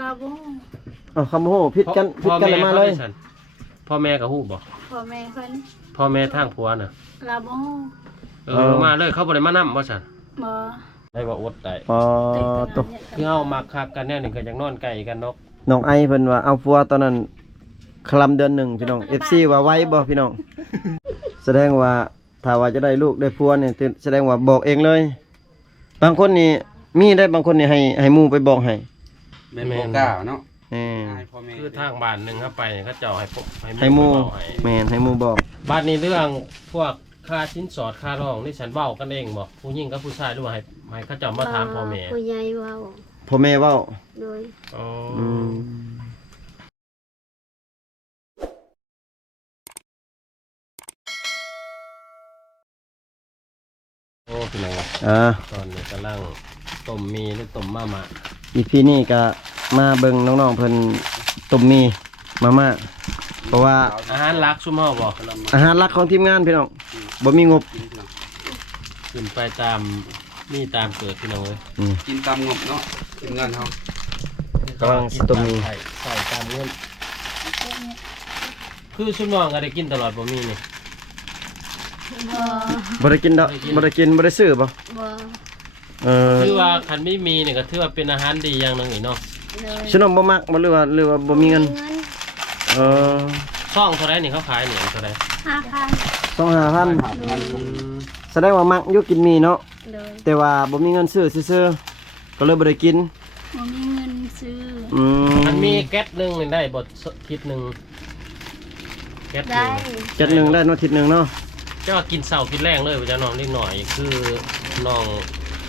ลาบ่ คำโหผิดกันเลยมาเลย พ่อแม่กับฮู้บ่ พ่อแม่เพิ่น พ่อแม่ทางผัวน่ะ ลาบ่ มาเลยเขาบ่ได้มานำบ่ซั่น บ่ ได้ว่าอดได้ อ๋อตก คือเฮามักคักกันแน่นี่ก็อยากนอนใกล้กันเนาะ น้องไอเพิ่นว่าเอาผัวตอนนั้นคลำเดือน1พี่น้อง FC ว่าไว้บ่พี่น้อง แสดงว่าถ้าว่าจะได้ลูกได้ผัวนี่แสดงว่าบอกเองเลย บางคนนี่มีได้บางคนนี่ให้หมู่ไปบอกให้ แม่นบ่กล้าเนาะ พ่อแม่ คือทางบ้านหนึงครับไปเขาเจ้าให้ ให้หมู่ ไปบอกให้ แม่นให้หมู่บอก บ้านนี้เรื่องพวกค่าสินสอดค่ารองนี่ฉันเว้ากันเองบ่ผู้หญิงกับผู้ชายหรือว่าให้เขาเจ้ามาถามพ่อแม่ ผู้ใหญ่เว้า พ่อแม่เว้า โดย อ๋อ อืม โอ้พี่น้อง ตอนนี้กำลังต้มมีหรือต้มมาม่า อีพีนี้ก็มาเบิ่งน้องๆเพิ่นต้มมีมาม่าเพราะว่า อาหารหลักซุ่มเฮาบ่ อาหารหลักของทีมงานพี่น้องบ่มีงบ ขึ้นไปตามมีตามเกิดพี่น้องเอ้ย กินตามงบเนาะกินเงินเฮาก ำลังสิต้มมี ใส่ตามเงินคือซุ่มน้องก็ได้กินตลอดบ่มีนี่ บ่ บ่ได้กินดอกบ่ได้กินบ่ได้ซื้อบ่ บ่ คือว่าคันไม่มีนี่ก็ถือว่าเป็นอาหารดีอย่างหนึงนี่เนาะ โดย ฉันบ่มักบ่หรือว่าบ่มีเงินเออ ซ่องเท่าไรนี่เขาขายนี่เท่าไร 5,000 2,500แสดงว่ามักอยู่กินมีเนาะ โดย แต่ว่าบ่มีเงินซื้อซื่อๆก็เลยบ่ได้กิน บ่มีเงินซื้อ มันมีแก๊สหนึงนี่ได้บ่ทิศหนึงแก๊สหนึ ได้ ง จัดหนึงได้เนาะอาทิตย์หนึงเนาะ เจ้ากินเช้ากินแรงเลยว่าจะน้องนิดหน่อยคือน้อง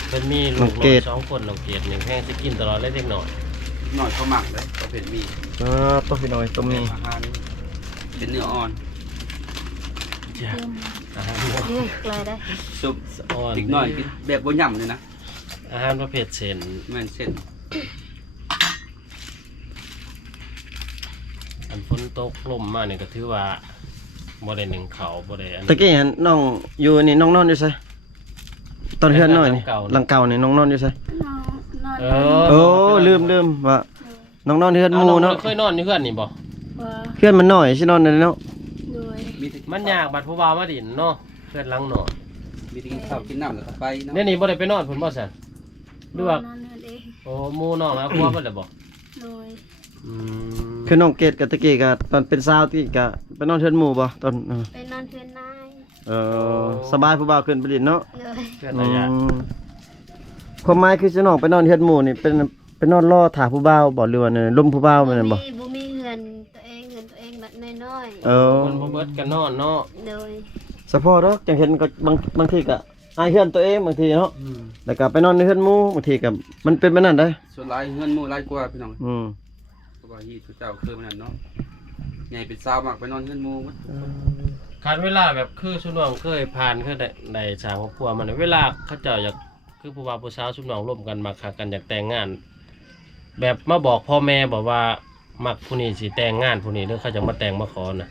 เป็นมีลูกน้อย2คนน้องเกด1แห้งสิกินตลอดเลยเด็กน้อย หน่อยเขาหมักเลยเขาเผ็ดมี ต้มพี่น้อยต้มมี อาหารเป็นเนื้ออ่อน อาหาร เรียกเลยได้ ซุป อ่อน อีกหน่อยกินแบบบ่ย่ำเลยนะ อาหารประเภทเส้น แม่นเส้น อันฝนตกลมมาเนี่ยก็ถือว่าบ่ได้หนึ่งเขาบ่ได้อัน ตะกี้เห็นน้องอยู่นี่น้องนอนอยู่ไสตอนเฮือนน้อยนี่หลังเก่านี่น้องนอนอยู่ไส นอน โอ้ลืมว่าน้องนอนเฮือนหมู่เนาะ เคยนอนอยู่เพื่อนนี่บ่ บ่ เฮือนมันน้อยสินอนได้เนาะ โดย มีแต่ มันยากบัดผู้บ่าวมาดินเนาะเพื่อนหลังนอน มีแต่กินข้าวกินน้ำแล้วก็ไปเนาะ เนี่ยนี่บ่ได้ไปนอนพุ่นบ่ซั่นหรือว่าน อนนั่นเอง โอ้หมู่น้องแล้วครัวเพิ่นล่ะบ่ โดย อืม คือน้องเกดกับตะกี้ก็ตอนเป็นสาวตะกี้ก็ไปนอนเฮือนหมู่บ่ตอนไปนอนเพื่อนนาย สบายผู้บ่าวขึ้นไปดินเนาะ เลย เพื่อนระยะ ความหมายคือสิน้องไปนอนเฮือนหมู่นี่เป็นนอนรอถ่าผู้บ่าวบ่หรือว่าลมผู้บ่าวแม่นบ่ บ่มีเงินตัวเองบัดน้อย มันบ่เบิดกันนอนเนาะ ๆโดย เฉพาะดอกจังเห็นก็บางทีก็อายเฮือนตัวเองบางทีเนาะแล้วก็ไปนอนในเฮือนหมู่บางทีก็มันเป็นแบบนั้นได้ ส่วนหลายเงินหมู่หลายกว่าพี่น้อง อืม เพราะว่าฮีทุกเจ้าคือมันนั่นเนาะใหญ่เป็นสาวมากไปนอนเงินหมู่ คันเวลาแบบคือชุน้องเคยผ่านคือได้สร้างครอบครัวมันเวลาเขาเจ้าอยากคือผู้บ่าวผู้สาวชุน้องร่วมกันมาคักกันอยากแต่งงาน แบบมาบอกพ่อแม่บอกว่ามักผู้นี้สิแต่งงานผู้นี้หรือเขาจะมาแต่งมาขอน่ะ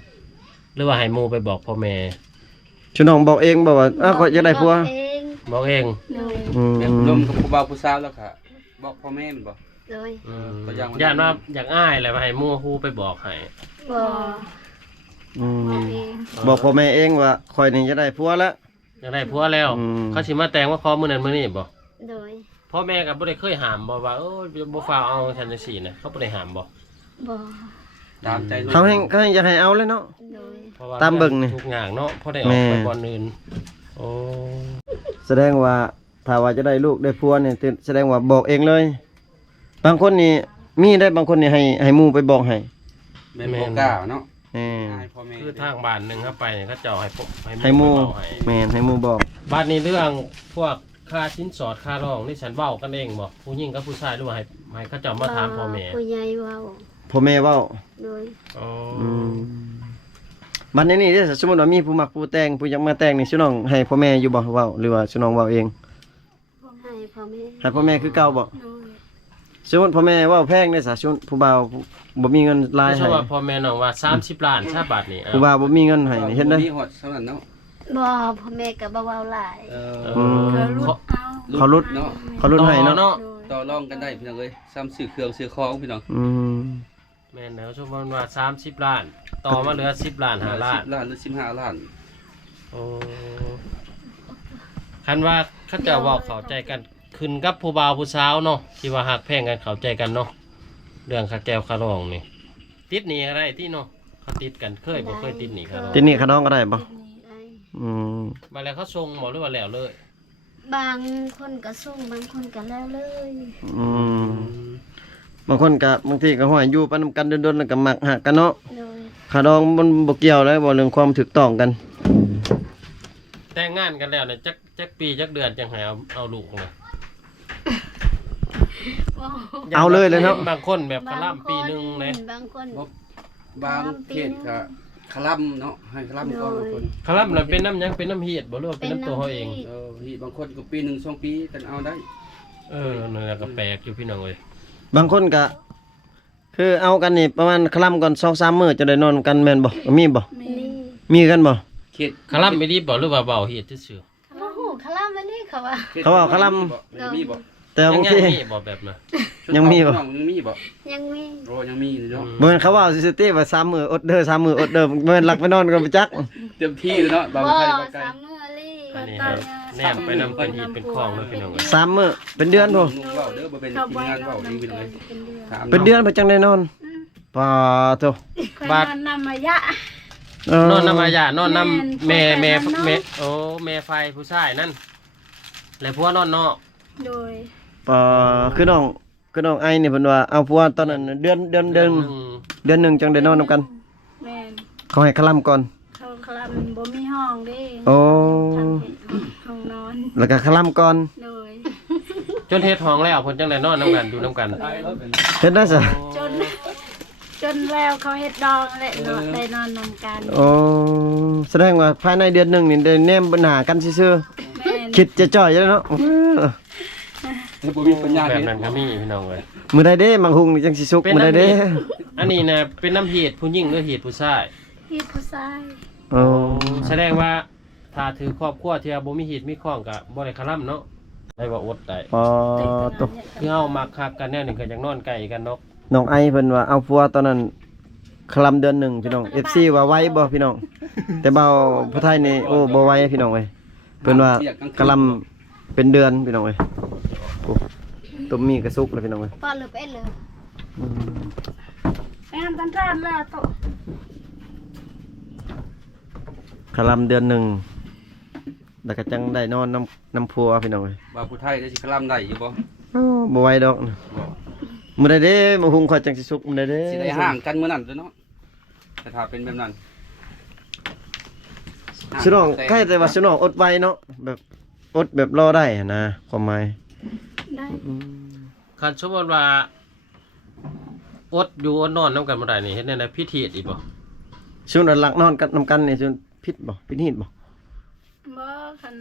หรือว่าให้หมู่ไปบอกพ่อแม่ ชุน้องบอกเองบอกว่าขอยอยากได้ผัว บอกเอง บอกเอง โดย แบบรวมกับผู้บ่าวผู้สาวแล้วค่ะบอกพ่อแม่มันบ่ โดย ก็ยังว่า ย่านว่าอยากอ้ายอะไรมาให้หมู่ฮู้ไปบอกให้ บ่ อืม บอกเอง บอกพ่อแม่เองว่าคอยนี่จะได้ผัวแล้ว อยากได้ผัวแล้ว อืม เขาสิมาแต่งว่าขอมื้อนั้นมื้อนี้บ่ โดย พ่อแม่ก็บ่ได้เคยห้ามบ่ว่าบ่ฟ้าวเอาฉันจังซี่นะเขาบ่ได้ห้ามบ่ บ่ ตามใจลูก เขาให้อยากให้เอาเลยเนาะ โดย เพราะว่า ตามเบิ่งนี่ ทุกอย่างเนาะพอได้ออก แม่ ไปบ่อนอื่นโอ้ แสดงว่าถ้าว่าจะได้ลูกได้ผัวเนี่ยแสดงว่าบอกเองเลย บางคนนี่มีได้บางคนนี่ให้หมู่ไปบอกให้ แม่นบ่กล้าเนาะ แม่ อายพ่อแม่ คือทางบ้านหนึงครับไปเขาเจ้าให้พวก ให้หมู่ ไปบอกให้ แม่นให้หมู่บอก บ้านนี้เรื่องพวกค่าสินสอดค่ารองนี่ฉันเว้ากันเองบ่ผู้หญิงกับผู้ชายหรือว่าให้เขาเจ้ามาถามพ่อแม่ ผู้ใหญ่เว้า พ่อแม่เว้า โดย อ๋อ บัดนี้นี่เด้อสมมุติว่ามีผู้มักผู้แต่งผู้อยากมาแต่งนี่สิน้องให้พ่อแม่อยู่บ่เว้าหรือว่าสิน้องเว้าเอง ให้พ่อแม่ ให้พ่อแม่คือเก่าบ่ โดย สมมุติพ่อแม่เว้าแพงได้ซะสมมุติผู้บ่าวบ่มีเงินราย ไม่ใช่ ให้ ว่าพ่อแม่น้องว่า30ล้านชาบาทนี่ ผู้บ่าวบ่มีเงินให้นี่เห็นได้ มีฮอดเท่านั้นเนาะ บ่พ่อแม่ก็บ่เว้าหลาย อืม ก็รุดเอา เขารุด เนาะ เขารุดให้เนาะ เนาะ โดย ต ต่อรองกันได้พี่น้องเอ้ยซ้ำซื้อเครื่องซื้อของพี่น้อง แม่นแล้วสมมุติว่า30 ล้าน ต่อมาเหลือ10 ล้าน5 ล้าน 10 ล้านหรือ15 ล้าน โอ้คันว่าเขาเจะเว้าเข้าใจกันขึ้นกับผู้บ่าวผู้สาวเนาะที่ว่าฮักแพงกันเข้าใจกันเนาะเรื่องค่าแก้วค่าร้องนี่ติดหนี้ก็ได้ที่เนาะเขาติดกันเคยบ่เคยติดหนี้ค่าร้อง ทีนี้ขน้องก็ได้บ่ ติดหนี้ได้ อืม มาแล้วเขาส่งบ่หรือว่าแล้วเลย บางคนก็ส่งบางคนก็แล้วเลย อืมบางคนก็บางทีก็ห้อยอยู่ไปนำกันโดนๆแล้วก็มักหักกันเนาะ โดย ขาดองมันบ่เกี่ยวเลยบ่เรื่องความถูกต้องกัน แต่งงานกันแล้วเนี่ยจักปีจักเดือนจังให้เอาลูกเลย เอาเลยเลยเนาะ บางคนแบบกระล่ำปีหนึงเลย บางคน บางเขตก็คลัมเนาะให้คลัมก่อนบางคน กระล่ำน่ะเป็นน้ำหยังเป็นน้ำเหียดบ่หรือว่าเป็นน้ำตัวเขาเอง ที่บางคนก็ปีหนึ่งสองปีกันเอาได้ นั่นแหละก็แปลกอยู่พี่น้องเอ้ย บางคนก็คือเอากันนี่ประมาณคลำก่อน 2-3 มื้อจะได้นอนกันแม่นบ่มีบ่ นี่ มีกันบ่ เขต กระล่ำไม่ดีบ่หรือว่าเบาเหียดซื่อ โอ้โหคลามอันนี้เขาว่า เขาว่าคล มีบ่ แต่ ๆ บาง ยัง ที มีบ่แบบน่ะ ยังมีบ่ ยังมีบ่ ยังมี โอ้ยังมีเนาะ บ่แม่นเขาว่าซิตี้ว่า3 มื้ออดเด้อ3 มื้ออดเด้อบ่แม่นหลักไปนอนกันไปจัก เต็มที่เลยเนาะบาง บ่ ไทยบางไกล สามมื้อลี่ อันนี้ครับแนมไปนำเป็นหีดเป็นคลองเลยพี่น้องเอ้ย 3 มื้อเป็นเดือนบ่ นุ่งเว้าเด้อบ่เป็นทีมงานเว้าดีพี่น้องเอ้ย เป็นเดือนไปจังได้นอนปาโต บาท นำมายะ นอนน้ำมายานอนน้ำแม่โอ้แม่ไฟผู้ชายนั่นแล้วผัวนอนนอก โดย ปาคือน้องไอนี่เพิ่นว่าเอาผัวตอนนั้นเดือนหนึงจังได้นอนนํกัน แม่น เขาให้คลำก่อน เขาคลามบ่มีห้องเด้ โอ้ ทางเห็นห้องนอน แล้วก็คลำก่อน โดย จนเฮ็ดห้องแล้วเพิ่นจังได้นอนนํกันอยู่นํกัน เฮ็ดได้ซะ จนแล้วเขาเฮ็ดดองและเนาะได้นอนนำกัน โอ้แสดงว่าภายในเดือนหนึงนี่ได้แนมปัญหากันซื่อ แม่น ๆคิดจะจ่อยอยู่แล้วเนาะ บ่มีปัญญา แบบ เฮ็ด นั้นก็มีพี่น้องเอ้ย มื้อใดเด้มังหุงนี่จังสิสุกมื้อใดเด้ อันนี้นะเป็นน้ำเห็ดผู้หญิงหรือเห็ดผู้ชาย พี่ผู้ชาย โอ้ แสดงว่าถ้าถือครอบครัวที่ว่าบ่มีเห็ดมีข้องก็บ่ได้คลำเนาะได้บ่อดได้ ปอตก คือเฮามักคักกันแนวนี้ก็อยากนอนใกล้กันเนาะ น้องไอเพิ่นว่าเอาผัวตอนนั้นคลำเดือนหนึ่งพี่น้อง FC ว่าไว้บ่พี่น้อง แต่เบาผู้ไทยนี่โอ้บ่ไว้พี่น้องเว้ยเพิ่นว่ากลำเป็นเดือนพี่น้องเว้ยโอ้ต้มมีกระสุกเลยพี่น้องเว้ย ป้อนหรือเป็ดเลย อืม แม่นตันทานแล้วโต คลำเดือนหนึ่งแล้วก็จังได้นอนน้ำพัวพี่น้องเว้ย ว่าผู้ไทยได้สิคลำได้อยู่บ่ โอ้บ่ไหวดอกนะมื้อใดเด้มาหุงข่อยจังสิสุกมื้อใดเด้ สิได้ห่างกันมื้อนั้นเนาะแต่ถ้าเป็นแบบนั้น สิน้องใครแต่ว่าสิน้องอดไว้เนาะแบบอดแบบรอได้หั้นนะความหมาย ได้ อืม คันสมมุติว่าอดอยู่อดนอนนํกันบ่ได้นี่เฮ็ดแนวใดพิธีอีกบ่ ช่วงนั้นหลักนอนกันนำกันนี่ช่วงพิษบ่พิษหิดบ่ บ่คัน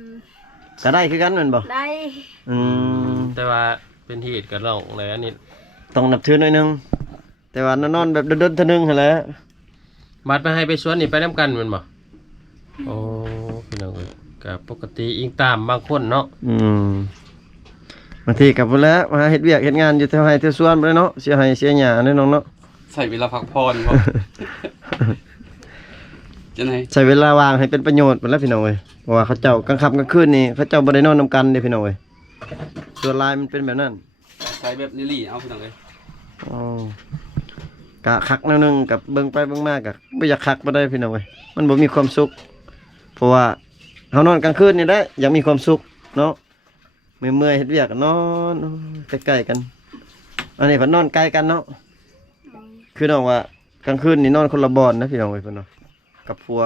ก็ได้คือกันแม่นบ่ ได้ อืม แต่ว่าเป็นเหตุก็ร้องแล้วอันนี้ ต้องนับถือหน่อยหนึงแต่ว่านอนแบบเดินๆเท่านึงหั่นแหละ บัดไปให้ไปสวนนี่ไปนํกันแม่นบ่โอ้พี่น้องเอ้ยก็ปกติอิงตามบางคนเนาะ อืมบางทีกลับพุ่นแล้วมาเฮ็ดเวียกเฮ็ดงานอยู่แถวไร่แถวสวนบ่ได้เนาะเสียให้เสียหญ้าเด้อน้องเนาะ ใส่เวลาพักผ่อนบ่ จังได๋ ใช้เวลาว่างให้เป็นประโยชน์พุ่นแหล้วพี่น้องเอ้ยเพราะว่าเขาเจ้ากลางค่ำกลางคืนนี่เขาเจ้าบ่ได้นอนนํกันเด้พี่น้องเอ้ยส่วนหลายมันเป็นแบบนั้น ใส่แบบลิลี่เอาพี่น้องเอ้ย อ๋อกะคักแนวหนึงกับเบิ่งไปเบิ่งมาก็บ่อยากคักบ่ได้พี่น้องเอ้ยมันบ่มีความสุขเพราะว่าเฮานอนกลางคืนนี่แหละอยากมีความสุขเนาะเมื่อยๆเฮ็ดเวียกก็นอนใกล้ๆกันอันนี้เพิ่นนอนใกล้กันเนาะคือน้องว่ากลางคืนนี่นอนคนละบ่อนนะพี่น้องเอ้ยเพิ่นเนาะกับผัว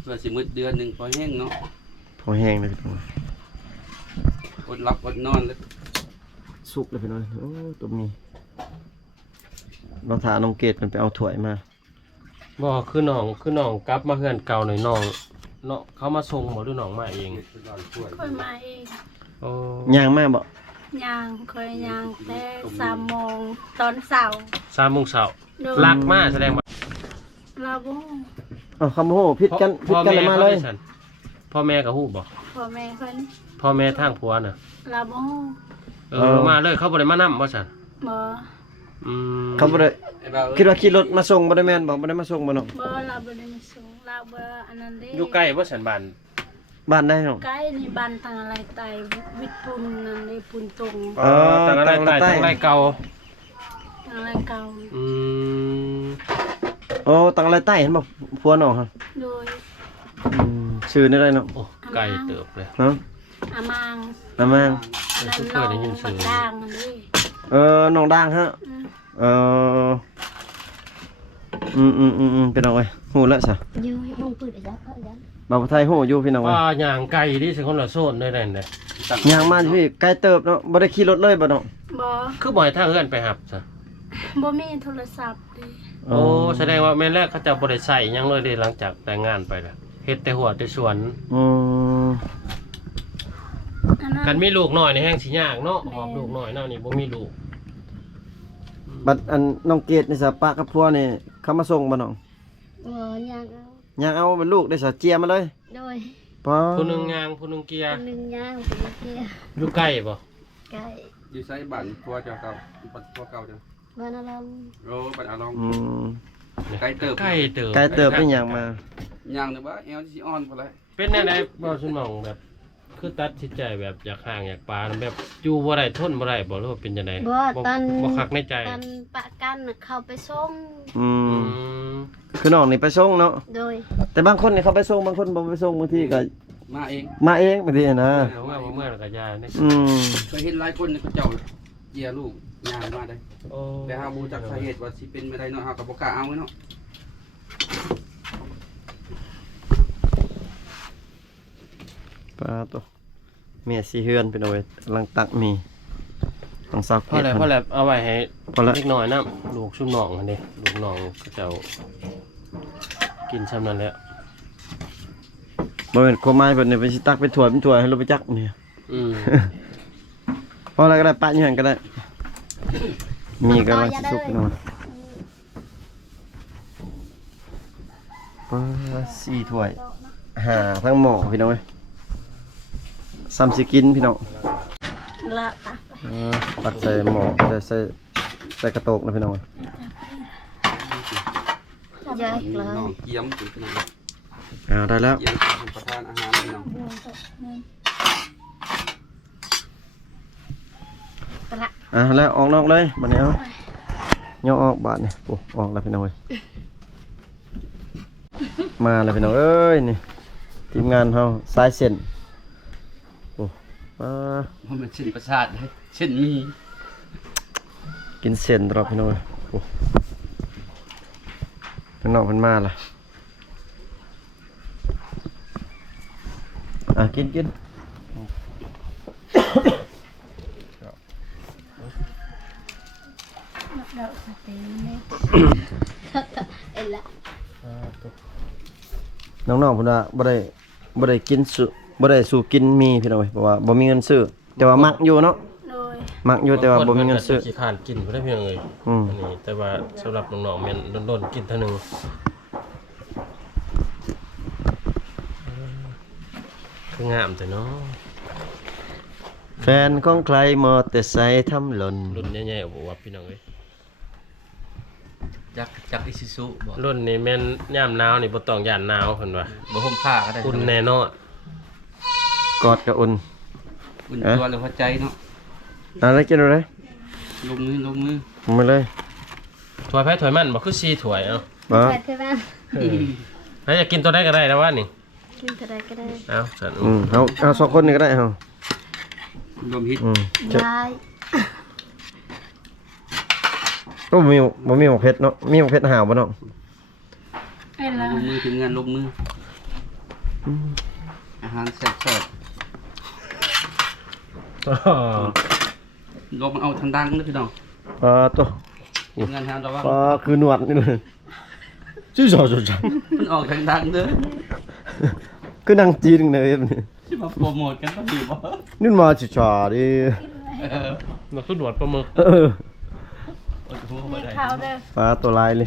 เพื่อสิมืดเดือนหนึงพอแห้งเนาะ พอแห้งเลยพี่น้อง อดหลับอดนอนเลย สุกเลยพี่น้องโอ้ตัวมีน้องถาน้องเกดมันไปเอาถ้วยมา บ่คือน้องกลับมาเฮือนเก่าหน่อยน้องเนาะเขามาส่งบ่หรือน้องมาเอง ค่อยมาเอง โอ้ ย่างมาบ่ ย่างค่อยย่างแต่3 โมงตอนเช้า 3 โมงเช้า โดย ลักมาแสดงว่า เราบ่ อ้าวคำโหพิดกันเลยมาเลย พ่อแม่ก็ฮู้บ่ พ่อแม่เพิ่น พ่อแม่ทางผัวน่ะ เราบ่ มาเลยเขาบ่ได้มานำบ่ซั่น บ่ เขาบ่ได้ ไอ้บ่าว คิดว่าขี่รถมาส่งบ่ได้แม่นบ่ได้มาส่งบ่เนาะ บ่เราบ่ได้มาส่งเราบ่อันนั้นเด้ อยู่ใกล้บ่ซั่นบ้าน บ้านได้เนาะ ใกล้นี่บ้านทางอะไรไตวิทย์ปุ่นนั่นได้ปุ่นตรง ทางอะไรใต้ทางไรเก่า ทางอะไรเก่า อืม โอ้ตังอะไรใต้เห็นบ่พัวน้องครับ โดย ชื่อนี่ได้เนาะ โอ้ไกลเติบเลย ฮะ อามาง น้ำมาง นั่น เค น้อย ได้ยิ ง นชื่ บั อ กด่างอันนี้ น้องด่างฮะ อืม เออเป็นเอาไว้ฮู้แล้วซะ อยู่ห้องปืนไอ้ยักษ์ไอ้ยักษ์ บ่าวไทยฮู้อยู่พี่น้องเอ้ย ว่าย่างไกลที่สิคนละโซนได้นั่นแหละ ย่างมาพี่ไกลเติบเนาะบ่ได้ขี่รถเลยบ่เนาะ บ่ คือบ่ให้ทางเฮือนไปหับซะ บ่มีโทรศัพท์เด้ โอ้แสดงว่าแม่นแรกเขาจะบ่ได้ใช้หยังเลยเด้หลังจากแต่งงานไปแล้วเฮ็ดแต่หัวแต่สวน อืม อันนั้น กันมีลูกน้อยนี่แฮงสิยากเนาะหอบลูกน้อยเนาะนี่บ่มีลูก บัดอันน้องเกดนี่ซะป้ากับพัวนี่เขามาส่งบ่น้อง ยังเอา ย่างเอาเป็นลูกได้ซะเจียมาเลย โดย ป้า ผู้หนึงยางผู้หนึงเกีย ค ร์ นหนึ่งย่างคนหนึ่งเกียร์ อยู่ใกล้บ่ ไก่ อยู่ไสบ้านพัวเจ้าเก่าบ้านพัวเก่าเจ้า บ้านอารมณ์ โอ้บ้านอาลอง อืม ไกลเติบ ใกล้เติบ ไกลเติบเป็นหยังมา ย่างนึกว่าแอลสิอ่อนพุ่นแหละ เป็นแนวใดบ่สมองแบบ คือตัดสินใจแบบอยากห่างอยากปาแบบอยู่บ่ได้ทนบ่ได้บ่หรือว่าเป็นจังได๋ บ่ตอน บ่คักในใจ ตอนปะกันน่ะเข้าไปส่ง อื อื ม ม คือน้องนี่ไปส่งเนาะ โดย แต่บางคนนี่เขาไปส่งบางคนบ่ไปส่งบางทีก็ มาเอง มาเองบางทีนะ เอาว่าบ่เมื่อแล้วก็ยานี่ อืม เคยเห็นหลายคนเขาเจ้าเกียลูกย่างมาได้ โอ้ แต่เฮาบ่รู้จักสาเหตุว่าสิเป็นไม่ได้เนาะเฮาก็บ่กล้าเอาเนาะ ปลาตัวเมียสีเฮือนเป็นเอาไว้กำลังตักมีต้องซัก พอแล้วพอแล้วเอาไว้ให้ พอแล้ว เล็กน้อยนะลูกชุบน้องอันนี้ลูกน้องก็จะเอากินซ้ำนั้นแหล้ว บ่เป็นความหมายเพิ่นนี่ไปสิตักเป็นถ้วยเป็นถ้วยให้เราไปจักเนี่ย อืม พอแล้วก็ได้ปะอยู่หั่นก็ได้ มีก็ว่าสิสุกเนาะปลา4ถ้วย5ทั้งหม้อพี่น้องเอ้ยซ้ำสิกินพี่น้อง ละตัก ปัดใส่หม้อใส่กระโตกนะพี่น้อง ใหญ่เลย น้องเกียมเป็นขนาด ได้แล้ว เกียมเป็นประธานอาหารพี่น้อง แล้วออกนอกเลยบัดนี้เอาย่อออกบาดนี่โอ้ออกแล้วพี่น้องเอ้ยมาแล้วพี่น้องเอ้ยนี่ทีมงานเฮาสายเส้นโอ้มา มันเป็นเส้นประสาทเลยเส้นมี กินเส้นตลอดพี่น้องเอ้ยโอ้ข้างนอกมันมาล่ะกิน เราสเต็มเนี่ยเอ็นละ น้องๆเพิ่นว่าบ่ได้กินสุบ่ได้สู่กินมีพี่น้องเอ้ยเพราะว่าบ่มีเงินซื้อแต่ว่ามักอยู่เนาะ โดย มักอยู่แต่ว่าบ่มีเงินซื้อ ขี้ข้านกินบ่ได้เพียงเลย อืม อันนี้แต่ว่าสำหรับน้องๆแม่นโดนๆกินเท่านึงคืองามแต่เนาะ แฟนของใครมอเตอร์ไซค์ทำหล่น รุ่นใหญ่ๆบ่ว่าพี่น้องเอ้ย จักอิซิซุบ่ รุ่นนี้แม่นยามหนาวนี่บ่ต้องย่านหนาวเพิ่นว่า บ่ห่มผ้าก็ได้ อุ่นแน่นอน กอดกับอุ่น อุ่นตัวหรือหัวใจเนาะ อะไรกินอะไร ลงมือ มาเลย ถ้วยไผถ้วยมันบ่คือ4ถ้วยเอ้า มา ใส่ที่บ้าน ถ้าอยากกินตัวใดก็ได้นะว่านี่ กินเท่าไรก็ได้ เอ้าสั่น เอาสองคนนี่ก็ได้เอา รวมฮิต ยาย ก็บ่มีหมกเผ็ดเนาะมีหมกเผ็ดหาวบ่เนาะ ไอ้ละ ลงมือถึงงานลงมืออาหารแซ่บๆลงมาเอาทางดังนะพี่น้อง ตัว ทีมงานทางเราว่า คือหนวดนี่เลยชื่อสอจด มันออกทางดังเด้อ คือนั่งจีนเลยนี่ ที่มาโปรโมทกันก็ดีบ่ นี่มาจิชาดิ มันคือหนวดปลาหมึก มีข้าวเด้อ ปลาตัวลายเลย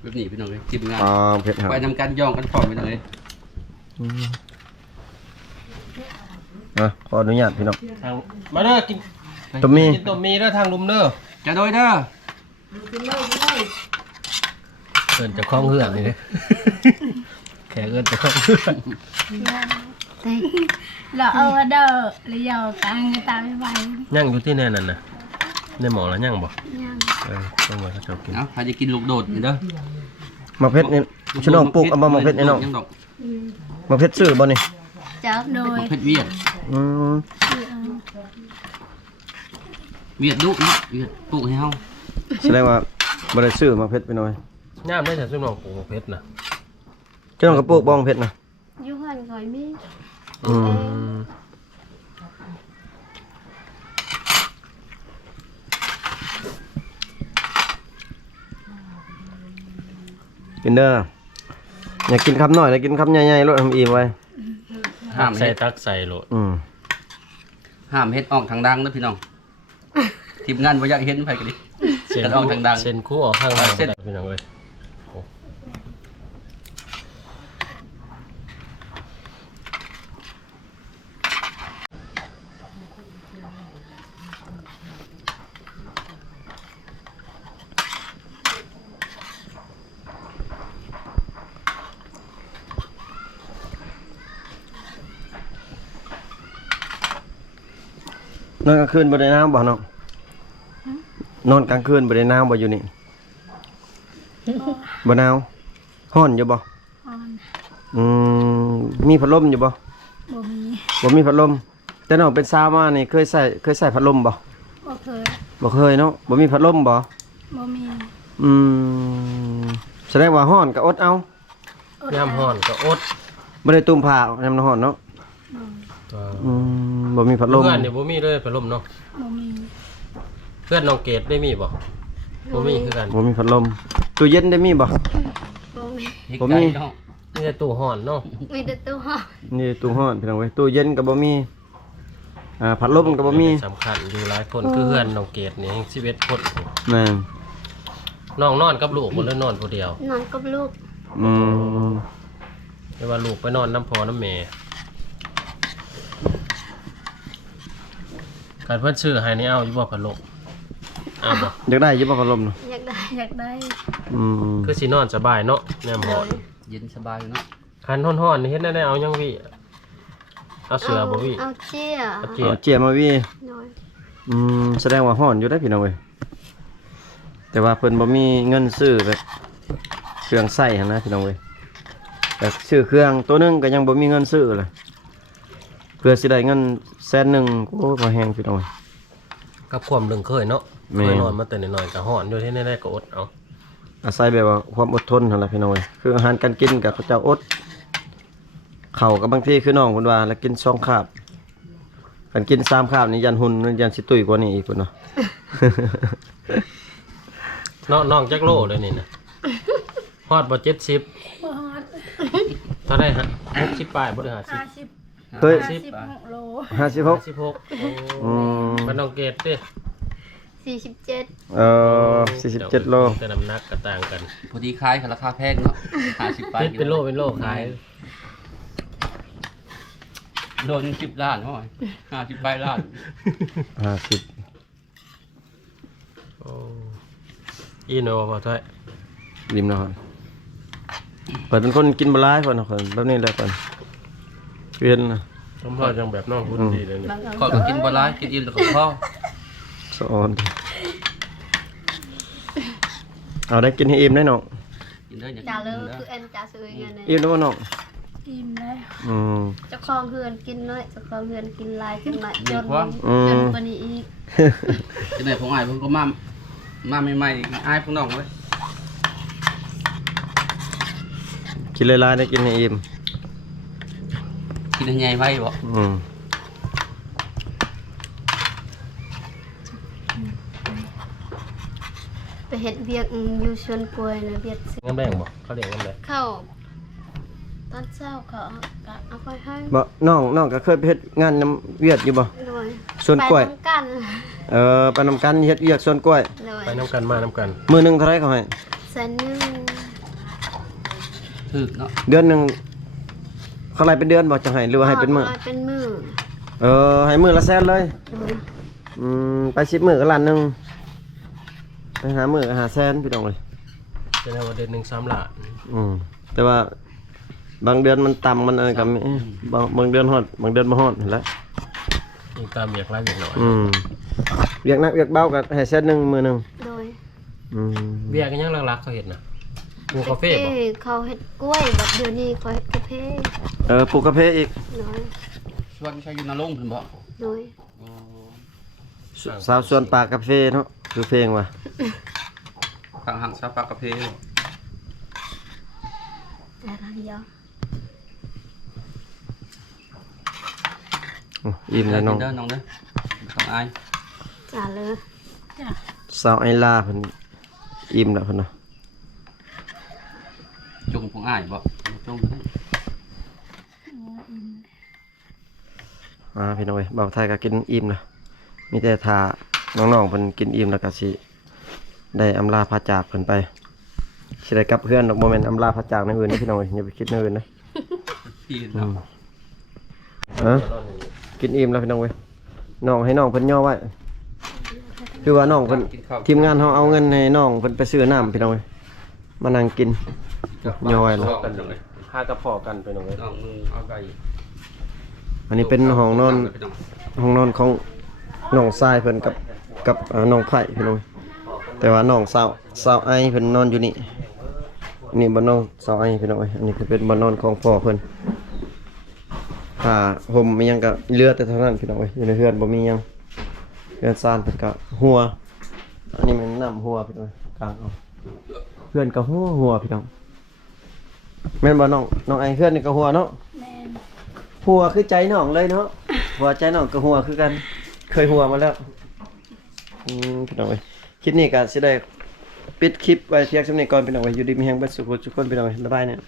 แบบนี้พี่น้องเลยทีมงาน เผ็ดหาว ไปทำการย่องกันพร้อมพี่น้องเลย ขออนุญาตพี่น้อง ทางมาเด้อกิน ต้มมี กินต้มมีเด้อทางลุมเด้อ จะโดยเด้อ เอิ้นจะคล้องเหือนนี่เด้อ แขกเอิ้นจะคล้องเหือน เราเอาเด้อหรือเอาตังตามไป ย่างอยู่ที่แน่นั่นน่ะในหมอแล้วย่างบ่ ยัง ต้องมาเขาเจ้ากิน เอาใครจะกินลูกโดดนี่เด้อ มาเพชรนี่ชุน้องปลูกเอาบ่มาเพชรนี่น้อง ยังดอก มาเพชรซื้อบ่นี่ จับโดย เพชรเวียด อืม เวียดดุเนาะเวียดปลูกให้เฮา แสดงว่าบ่ได้ซื้อมาเพชรไปหน่อย ย่ามได้แต่ซุปน้องปลูกเพชรน่ะ เจ้าน้องก็ปลูกบ่มาเพชรนะ อยู่หันก่อยมี อืมกินเด้ออย่ากินคำน้อยแล้วกินคำใหญ่ๆลดทำอิ่มไว้ ห้าม ใส่ เฮ็ด ตักใส่โหลด อืม ห้ามเฮ็ดออกทางดังเด้อพี่น้องทีมงานบ่อยากเห็นไผก็ดิ กันออกทางดัง เส้นคู่ออกทางดัง เส้น พี่น้องเอ้ยโอ้นอนกลางคืนบ่ได้น้ำบ่น้องนอนกลางคืนบ่ได้น้ำบ่อยู่นี่บ่หนาวร้อนอยู่บ่ อ่อน อืมมีพัดลมอยู่บ่ บ่มี บ่มีพัดลมแต่น้องเป็นสาวมานี่เคยใส่พัดลมบ่ บ่เคย บ่เคยเนาะบ่มีพัดลมบ่ บ่มี อืมแสดงว่าร้อนก็อดเอา ย่ามฮ้อนก็อด บ่ได้ตุ้มผ้ายามร้อนเนาะอืมบ่มีพัดลม เพื่อนนี่บ่มีเลยพัดลมเนาะ บ่มี เพื่อนน้องเกดได้มีบ่บ่มีคือกัน บ่มีพัดลมตู้เย็นได้มีบ่ บ่มี เฮ็ด ผม ไก่ มี เนาะ นี่แต่ตู้ฮ้อนเนาะ มีแต่ตู้ห่อ นี่ตู้ร้อนพี่น้องเว้ยตู้เย็นก็บ่มีพัดลมก็บ่มี สำคัญอยู่หลายคนคือเพื่อนน้องเกดนี่11คน แม่น น้องนอนกับลูกบ่เลยนอนผู้เดียว นอนกับลูก อืม แต่ว่าลูกไปนอนน้ำพ่อน้ำแม่การเพิ่นซื้อให้นี่เอาอยู่บ่พัดลมเอาบ่ อยากได้อยู่บ่พัดลมเนาะ อยากได้ อืม คือสินอนสบายเนาะแนมหอน เย็นสบายอยู่เนาะ คันฮ้อนๆนี่เฮ็ดได้เอายังวิเอาเสือบ่วิ เอาเจี้ย เอา เอา เจีย เจียมาวี น้อย แสดงว่าฮ้อนอยู่ได้อพี่น้องเว้ยแต่ว่าเพิ่นบ่มีเงินซื้อแบบเครื่องใช้หั่นนะพี่น้องเว้ยแต่ซื้อเครื่องตัวหนึงก็ยังบ่มีเงินซื้อเลยเพื่อสิได้เงิน100,000โอ้ยบ่แฮงพี่น้องเว้ย กับความลึงเคยเนาะ แม่ เคยนอนมาแต่น้อยๆก็ฮ้อนอยู่ที่ได้ก็อดเอา อาศัยแบบว่าความอดทนนั่นแหละพี่น้องเว้ยคืออาหารการกินกับเขาเจ้าอดข้าวก็บางทีคือน้องเพิ่นว่าแล้วกิน2คาบกันกิน3คาบนี่ยันหุ่นยันสิตุ้ยกว่านี้อีกพุ่นเนาะ น้องจักโลเลยนี่นะฮอดบ่70 บ่ฮอด เท่าได้ฮะ60ปลายบ่ได้50 50 เฮ้ย 56โล 56 56 อืม มันน้องเกดเด้ 47 47โล แต่น้ำหนักก็ต่างกัน พอดีขายค่ะราคาแพงเนาะ50บาท เป็นโลขาย โดน10ล้านเนาะ50ไปล้าน 50 โอ้อีโนบ่ท้อย ริมเนาะเพิ่นเป็นคนกินบ่หลายเพิ่นเนาะเพิ่นแบบนี้แหละเพิ่นเปลี่ยนนะ ผมพอจังแบบน้องพูดดีเลยนี่ ก็กินบ่หลายกินอิ่มแล้วก็พอ สอนเอาได้กินให้อิ่มได้น้อง กินได้อย่าง จ่าเลย กินได้ คือเอ็นจ่าซื้อเงินเนี่ย อิ่มได้บ่น้อง อิ่มแล้ว อืม เจ้าของเฮือนกินน้อยเจ้าของเฮือนกินหลายจังหน่อยจน อืม จนกว่านี้อีก จังได๋ผมอายผมก็มาใหม่ๆอายพวกน้องเลย กินหลายๆได้กินให้อิ่ม กินให้ใหญ่ไว้บ่ อืม ไปเฮ็ดเวียกอยู่ชวนป่วยนะเวียกสิ งั้นแบ่งบ่เขาเรียกงั้นแบ่ง เข้าตอนเช้าเขาก็เอาไปให้ บ่น้องก็เคยไปเฮ็ดงานน้ำเวียดอยู่บ่ หน่อย สวนกล้วย ไปนำกัน ไปนำกันเฮ็ดเวียกสวนกล้วย หน่อย ไปน้ำกันมาน้ำกัน มื้อหนึงเท่าไหร่เขาให้ แสนหนึง ถึกเนาะ เดือนหนึงเขาไล่เป็นเดือนบ่จังให้หรือว่าให้เป็นมื้อ ร้ยเป็นมื้อ ให้มื้อละแสนเลย หน่อย ไป10มื้อก็ล้านหนึงไปหามื้อก็500,000พี่น้องเอ้ย แสดงว่าเดือนหนึง3ล้าน แต่ว่าบางเดือนมันต่ำมันอะไรก็มีบางเดือนฮอดบางเดือนบ่ฮอดนั่นแหละ อีกตามเบียกหลายเบียกน้อย เวียกหนักเวียกเบาก็ให้เซตหนึงมื้อหนึง โดย เบียกกันยังหลักๆเขาเฮ็ดนะปลูกกาแฟบ่ เขาเฮ็ดกล้วยแบบเดี๋ยวนี้เขาเฮ็ดกาแฟ ปลูกกาแฟอีก โดย ส่วนใช้อยู่นาลงเพิ่นบ่ โดย สาวสวนปลากาแฟเนาะคือเพลงว่ะ ข้างหังซาปากกาแฟ อะไรเดียว อิ่มแล้วน้อง เด้อน้องเด้อต้องอาย จ้าเลย สาวไอลาเพิ่นอิ่มแล้วเพิ่นเนาะ จุงของอายบ่จุงก็ได้ พี่น้องเอ้ยบ่าวไทยก็กินอิ่มแล้วมีแต่ถ้าน้องๆเพิ่นกินอิ่มแล้วก็สิได้อำลาพาจากเพิ่นไปสิได้กลับเพื่อนดอกบ่แม่นอำลาพาจากในอื่นนะพี่น้องเอ้ยอย่าไปคิดในอื่นนะ พี่เนาะ กินอิ่มแล้วพี่น้องเว้ยน้องให้น้องเพิ่นย่อไว้คือว่าน้องเพิ่นทีมงานเฮาเอาเงินให้น้องเพิ่นไปซื้อน้ำพี่น้องเว้ยมานั่งกินย่อไว้แล้ว กันจังเลย หากระพอกันไปน้องเอ้ย น้องมึงเอาไก่ อันนี้เป็นห้องนอนของน้องทรายเพิ่นกับน้องไผ่พี่น้องเว้ยแต่ว่าน้องสาวไอเพิ่นนอนอยู่นี่นี่บ่น้องสาวไอพี่น้องเว้ยอันนี้คือเป็นบ่นอนของพ่อเพิ่นผ้าห่มมีหยังก็เหลือแต่เท่านั้นพี่น้องเอ้ยอยู่ในเรือนบ่มีหยังเรือนซ่านเพิ่นก็หัวอันนี้มันน้ำหัวพี่น้องเอ้ยกลางเอาเพื่อนก็หัวพี่น้องแม่นบ่น้องไอเพื่อนนี่ก็หัวเนาะ แม่น หัวคือใจน้องเลยเนาะหัวใจน้องก็หัวคือกันเคยหัวมาแล้วพี่น้องเอ้ยคลิปนี้ก็สิได้ปิดคลิปไว้เพียงส่ำนี้ก่อนพี่น้องเอ้ยอยู่ดีมีแฮงเบิดสุขทุกคนพี่น้องเอ้ยบ๊ายบายเนี่ย